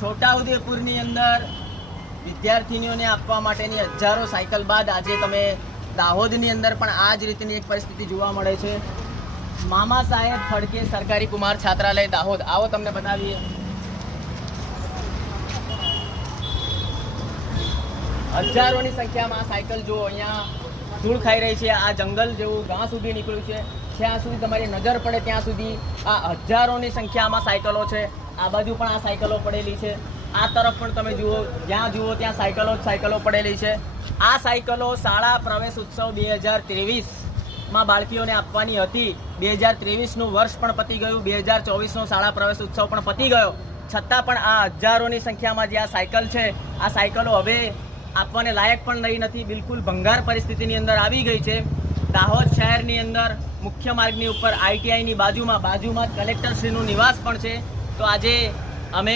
છોટાઉદેપુરની અંદર વિદ્યાર્થીનીઓને આપવા માટેની હજારો સાયકલ બાદ આજે તમે દાહોદની અંદર પણ આ જ રીતની એક પરિસ્થિતિ જોવા મળે છે। મામા સાહેબ ફડકે સરકારી કુમાર છાત્રાલય દાહોદ, આવો તમને બતાવીએ। હજારોની સંખ્યામાં આ સાયકલ જુઓ, અહીંયા ધૂળ ખાઈ રહી છે। આ જંગલ જેવું ઘાસ સુધી નીકળ્યું છે, જ્યાં સુધી તમારી નજર પડે ત્યાં સુધી આ હજારોની સંખ્યામાં સાયકલો છે। આ બાજુ પણ આ સાયકલો પડેલી છે, આ તરફ પણ તમે જુઓ, જ્યાં જુઓ ત્યાં સાયકલો પડેલી છે। આ સાયકલો શાળા પ્રવેશ ઉત્સવ 2023માં બાળકીઓને આપવાની હતી। 2023નું વર્ષ પણ પતી ગયું, 2024નો શાળા પ્રવેશ ઉત્સવ પણ પતી ગયો, છતાં પણ આ હજારોની સંખ્યામાં જે આ સાયકલ છે, આ સાયકલો હવે આપવાને લાયક પણ રહી નથી, બિલકુલ ભંગાર પરિસ્થિતિની અંદર આવી ગઈ છે। દાહોદ શહેરની અંદર મુખ્ય માર્ગની ઉપર ITIની બાજુમાં જ કલેક્ટરશ્રીનું નિવાસ પણ છે। તો આજે અમે